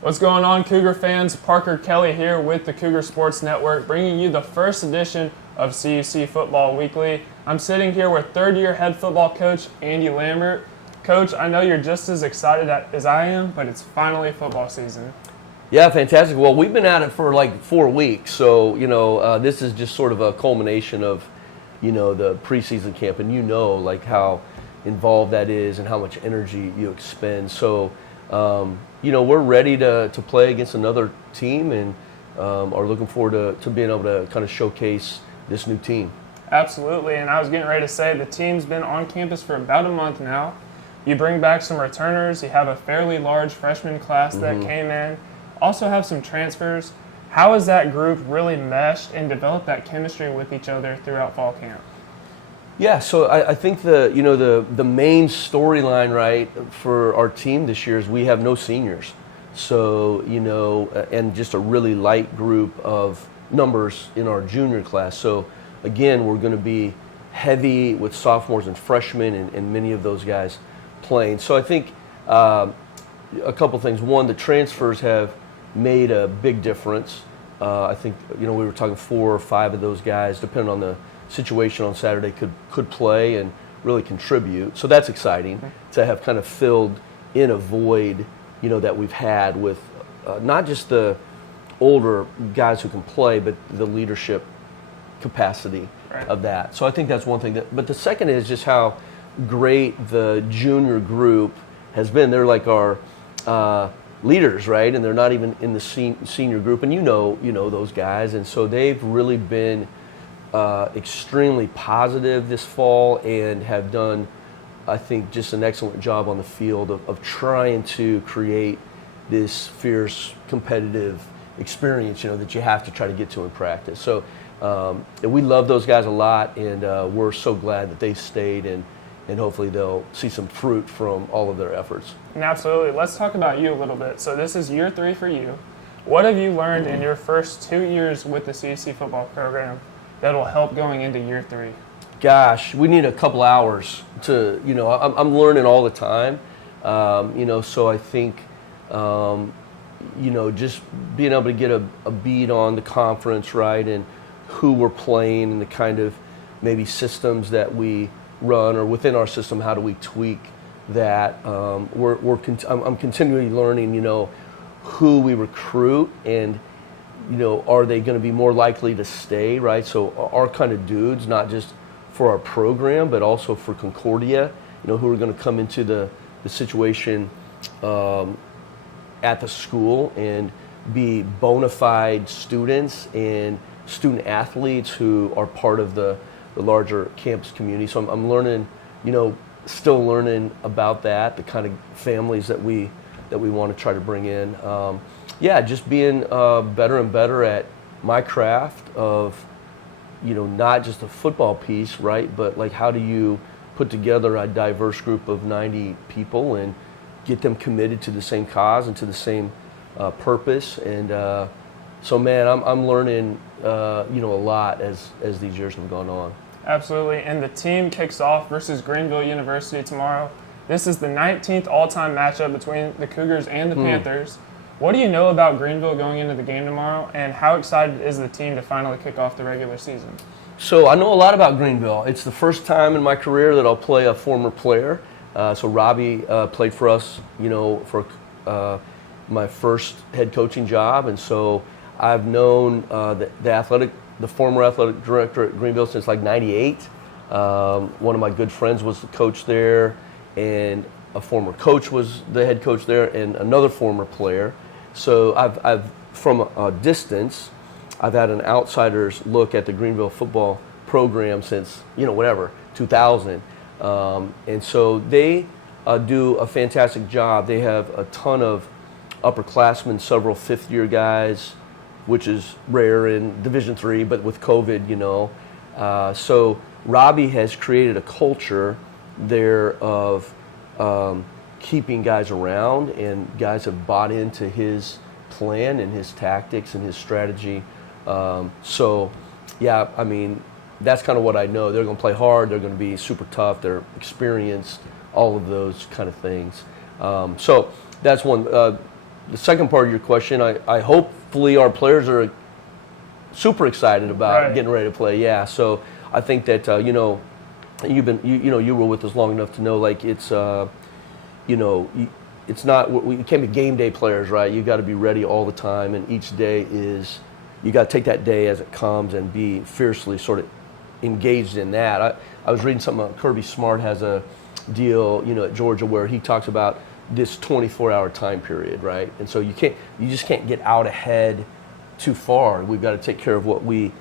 What's going on, Cougar fans? Parker Kelley here with the Cougar Sports Network, bringing you the first edition of CUC Football Weekly. I'm sitting here with third-year head football coach Andy Lambert. Coach, I know you're just as excited as I am, but it's finally football season. Yeah, fantastic. Well, we've been at it for like 4 weeks, so this is just sort of a culmination of the preseason camp, and like how involved that is and how much energy you expend. So we're ready to play against another team, and are looking forward to being able to kind of showcase this new team. Absolutely, and I was getting ready to say the team's been on campus for about a month now. You bring back some returners. You have a fairly large freshman class that came in. Also have some transfers. How has that group really meshed and developed that chemistry with each other throughout fall camp? Yeah, so I think the main storyline, right, for our team this year is we have no seniors. So, and just a really light group of numbers in our junior class. So, again, we're going to be heavy with sophomores and freshmen and many of those guys playing. So I think a couple things. One, the transfers have made a big difference. I think, we were talking 4 or 5 of those guys, depending on the situation on Saturday, could play and really contribute. So that's exciting to have kind of filled in a void, that we've had with not just the older guys who can play, but the leadership capacity of that. So I think that's one thing. But the second is just how great the junior group has been. They're like our leaders, right? And they're not even in the senior group, and those guys. And so they've really been extremely positive this fall and have done, I think, just an excellent job on the field of trying to create this fierce competitive experience, that you have to try to get to in practice. So we love those guys a lot, and we're so glad that they stayed, and hopefully they'll see some fruit from all of their efforts. And absolutely. Let's talk about you a little bit. So this is year 3 for you. What have you learned in your first 2 years with the CUC football program that will help going into year 3? Gosh, we need a couple hours to, I'm learning all the time, so I think, just being able to get a beat on the conference, right, and who we're playing and the kind of maybe systems that we run, or within our system, how do we tweak that. I'm continually learning, who we recruit and, are they going to be more likely to stay, right? So our kind of dudes, not just for our program, but also for Concordia, who are going to come into the situation at the school and be bona fide students and student athletes who are part of the larger campus community. So I'm learning, still learning about that, the kind of families that we want to try to bring in. Just being better and better at my craft of, not just a football piece, right, but like how do you put together a diverse group of 90 people and get them committed to the same cause and to the same purpose. And so, man, I'm learning, a lot as these years have gone on. Absolutely, and the team kicks off versus Greenville University tomorrow. This is the 19th all-time matchup between the Cougars and the Panthers. What do you know about Greenville going into the game tomorrow, and how excited is the team to finally kick off the regular season? So I know a lot about Greenville. It's the first time in my career that I'll play a former player. So Robbie played for us, for my first head coaching job, and so I've known the former athletic director at Greenville since like '98. One of my good friends was the coach there, and a former coach was the head coach there, and another former player. So I've from a distance, I've had an outsider's look at the Greenville football program since 2000, and so they do a fantastic job. They have a ton of upperclassmen, several fifth-year guys, which is rare in Division III, but with COVID, so Robbie has created a culture there of keeping guys around, and guys have bought into his plan and his tactics and his strategy. That's kind of what I know. They're going to play hard. They're going to be super tough. They're experienced, all of those kind of things. So that's one. the second part of your question, I hopefully our players are super excited about getting ready to play. Yeah, so I think that you were with us long enough to know, like, it's it's not, we can't be game day players, right? You got to be ready all the time, and each day is, you got to take that day as it comes and be fiercely sort of engaged in that. I was reading something, Kirby Smart has a deal, at Georgia, where he talks about this 24-hour time period, right? And so you just can't get out ahead too far. We've got to take care of what we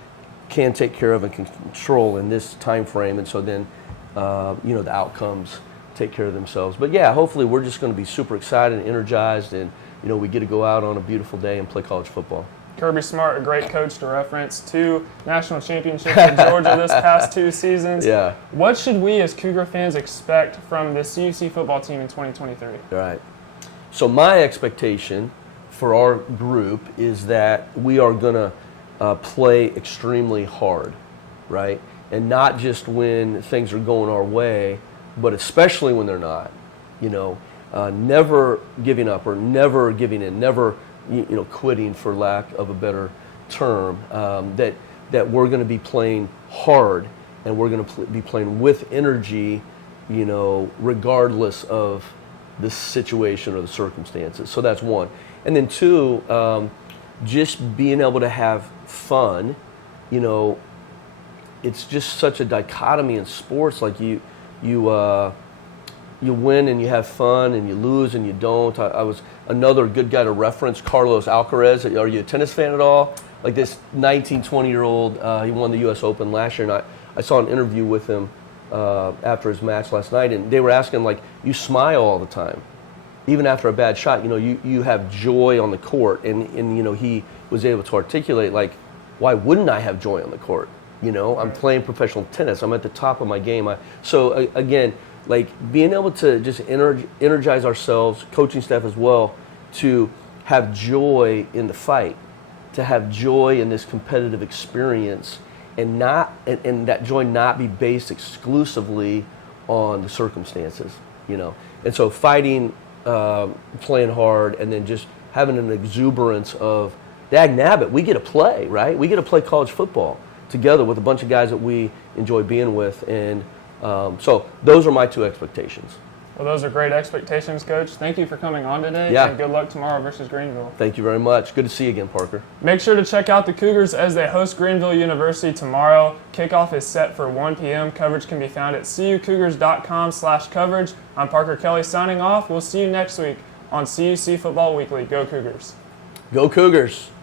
can take care of and can control in this time frame, and so then the outcomes take care of themselves. But yeah, hopefully we're just going to be super excited and energized, and we get to go out on a beautiful day and play college football. Kirby Smart, a great coach to reference. 2 national championships in Georgia this past 2 seasons. Yeah. What should we as Cougar fans expect from the CUC football team in 2023? Right. So my expectation for our group is that we are going to play extremely hard, right? And not just when things are going our way, but especially when they're not. Never giving up or never giving in, never quitting, for lack of a better term. That we're going to be playing hard, and we're going to be playing with energy, regardless of the situation or the circumstances. So that's one. And then 2, just being able to have fun. It's just such a dichotomy in sports. Like you win and you have fun, and you lose and you don't. I was another good guy to reference, Carlos Alcaraz. Are you a tennis fan at all? Like this 19, 20-year-old, he won the U.S. Open last year, and I saw an interview with him after his match last night, and they were asking, like, you smile all the time. Even after a bad shot, you have joy on the court, and he was able to articulate, like, why wouldn't I have joy on the court? I'm playing professional tennis. I'm at the top of my game. Again, like, being able to just energize ourselves, coaching staff as well, to have joy in the fight, to have joy in this competitive experience, and that joy not be based exclusively on the circumstances, And so fighting, playing hard, and then just having an exuberance of, dagnabbit, we get to play, right? We get to play college football together with a bunch of guys that we enjoy being with, and so those are my 2 expectations. Well, those are great expectations, Coach. Thank you for coming on today, and good luck tomorrow versus Greenville. Thank you very much. Good to see you again, Parker. Make sure to check out the Cougars as they host Greenville University tomorrow. Kickoff is set for 1 p.m. Coverage can be found at cucougars.com/coverage. I'm Parker Kelley signing off. We'll see you next week on CUC Football Weekly. Go Cougars. Go Cougars.